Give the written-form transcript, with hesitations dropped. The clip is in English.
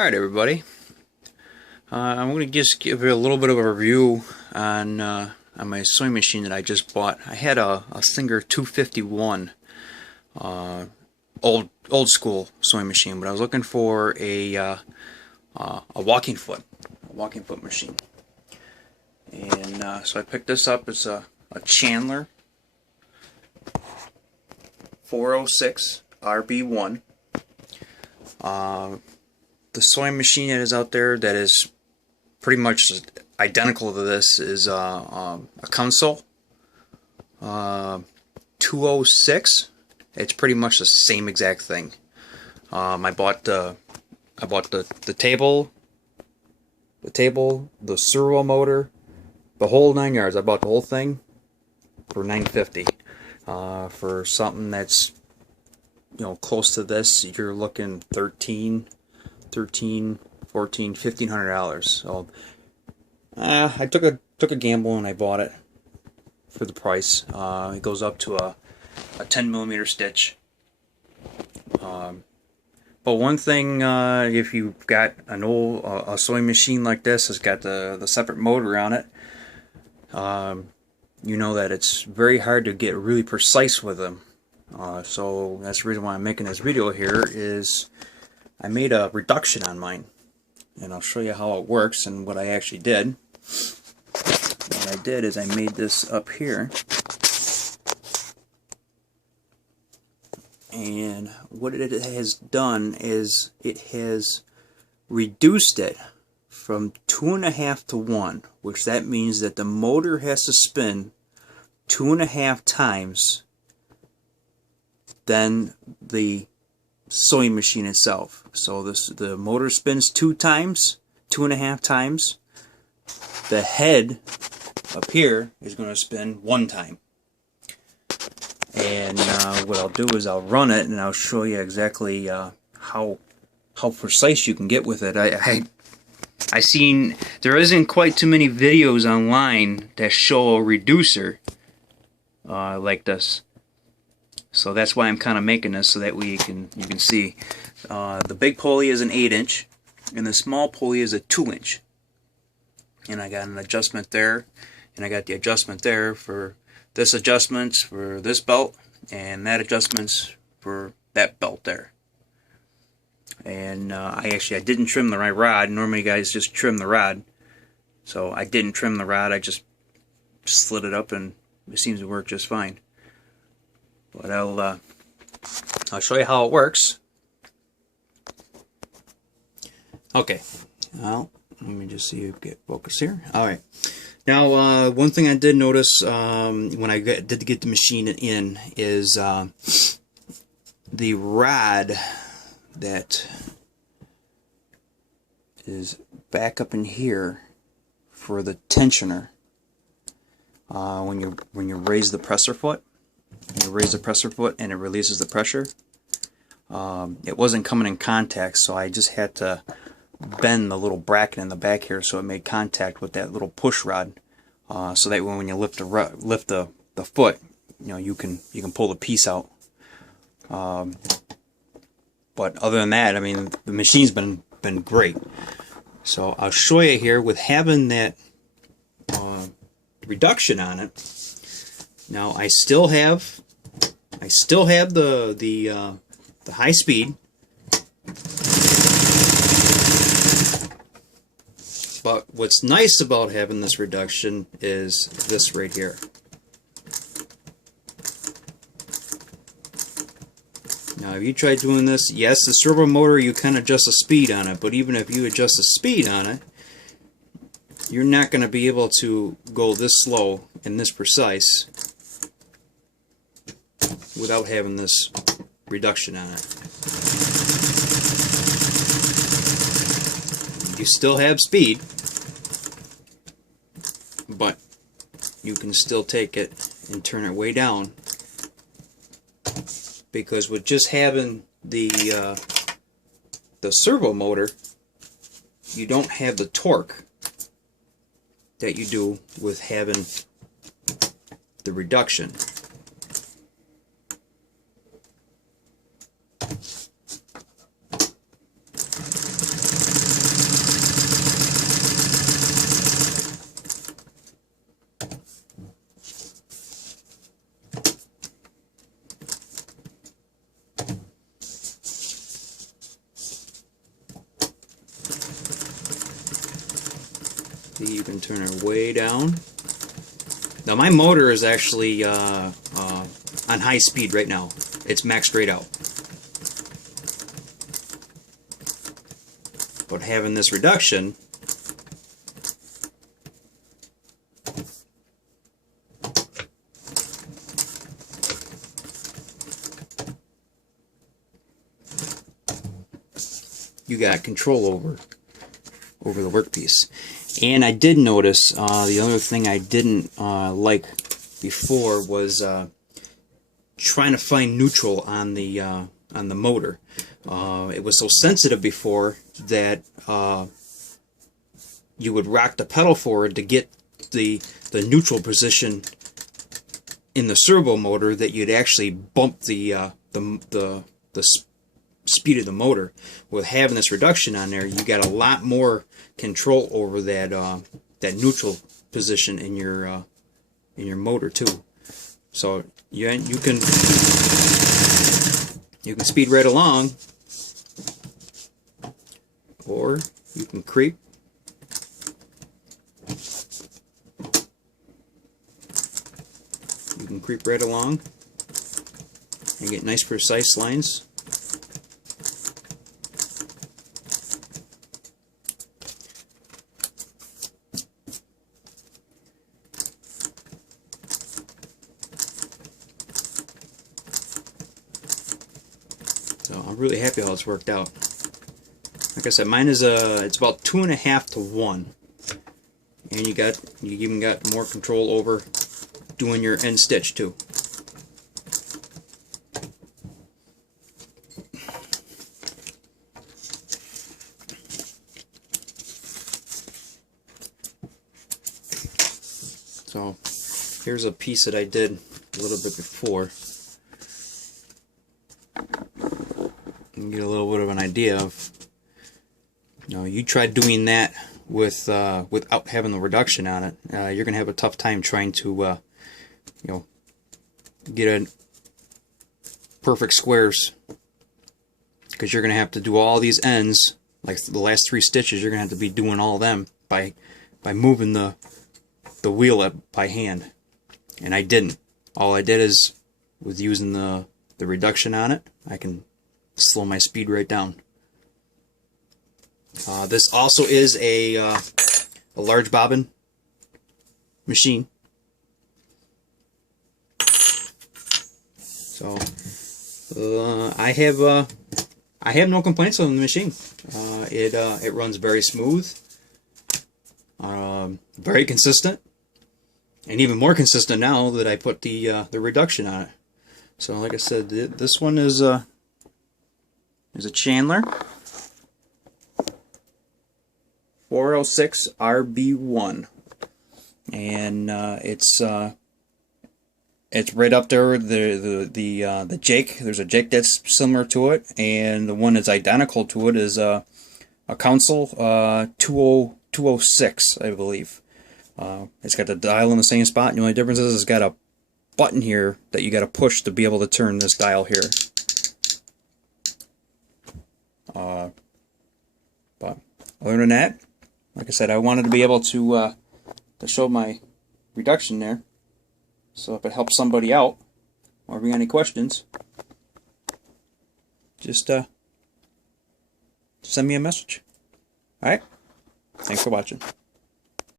Alright everybody, I'm going to just give you a little bit of a review on my sewing machine that I just bought. I had a Singer 251 old school sewing machine, but I was looking for a walking foot machine. And so I picked this up. It's a Chandler 406 RB1. The sewing machine that is out there that is pretty much identical to this is a Console 206. It's pretty much the same exact thing. I bought the table, the servo motor, the whole 9 yards. I bought the whole thing for $9.50. For something that's close to this, you're looking $1,500. So I took a gamble and I bought it for the price. It goes up to a 10mm stitch. But one thing, if you've got an old a sewing machine like this, it's got the separate motor on it. You know that it's very hard to get really precise with them. So that's the reason why I'm making this video here. Is I made a reduction on mine, and I'll show you how it works and what I actually did. What I did is I made this up here, and what it has done is it has reduced it from 2.5 to 1, which that means that the motor has to spin 2.5 times than the sewing machine itself. So the motor spins 2.5 times. The head up here is going to spin 1 time. And what I'll do is I'll run it and I'll show you exactly how precise you can get with it. I seen there isn't quite too many videos online that show a reducer like this. So that's why I'm kind of making this, so that way you can see. The big pulley is an 8-inch, and the small pulley is a 2-inch. And I got an adjustment there, and I got the adjustment there for this adjustments for this belt, and that adjustments for that belt there. And I didn't trim the right rod. Normally, you guys just trim the rod. So I didn't trim the rod. I just slid it up, and it seems to work just fine. But I'll show you how it works. Okay, well, let me just see if we get focus here. All right. Now, one thing I did notice when I did get the machine in is the rod that is back up in here for the tensioner. When you raise the presser foot. You raise the presser foot and it releases the pressure. It wasn't coming in contact, so I just had to bend the little bracket in the back here so it made contact with that little push rod, so that when you lift the foot, you can pull the piece out. But other than that, I mean, the machine's been great. So I'll show you here with having that reduction on it. Now I still have the high speed, but what's nice about having this reduction is this right here. Now if you try doing this, yes, the servo motor, you can adjust the speed on it, but even if you adjust the speed on it, you're not going to be able to go this slow and this precise without having this reduction on it. You still have speed, but you can still take it and turn it way down, because with just having the servo motor, you don't have the torque that you do with having the reduction. See, you can turn it way down. Now my motor is actually on high speed right now. It's maxed right out. But having this reduction, you got control over the workpiece. And I did notice the other thing I didn't like before was trying to find neutral on the motor. It was so sensitive before that you would rock the pedal forward to get the neutral position in the servo motor, that you'd actually bump the speed of the motor. With having this reduction on there, you got a lot more control over that that neutral position in your motor too. So you can speed right along, or you can creep. You can creep right along and get nice precise lines. So I'm really happy how it's worked out. Like I said, mine is it's about 2.5 to 1, and you even got more control over doing your end stitch too. So here's a piece that I did a little bit before. You can get a little bit of an idea of, you try doing that with without having the reduction on it. You're gonna have a tough time trying to get a perfect squares, because you're gonna have to do all these ends, like the last 3 stitches. You're gonna have to be doing all of them by moving the wheel up by hand, and I didn't. All I did is, with using the reduction on it, I can slow my speed right down. This also is a large bobbin machine. So I have no complaints on the machine. It runs very smooth, very consistent, and even more consistent now that I put the reduction on it. So like I said, this one is a Chandler 406 RB1, and it's right up there with the Jake. There's a Jake that's similar to it, and the one that's identical to it is a Council 206, I believe. It's got the dial in the same spot, and the only difference is it's got a button here that you got to push to be able to turn this dial here. But other than that, like I said, I wanted to be able to show my reduction there. So if it helps somebody out, or if you got any questions, just send me a message. Alright? Thanks for watching.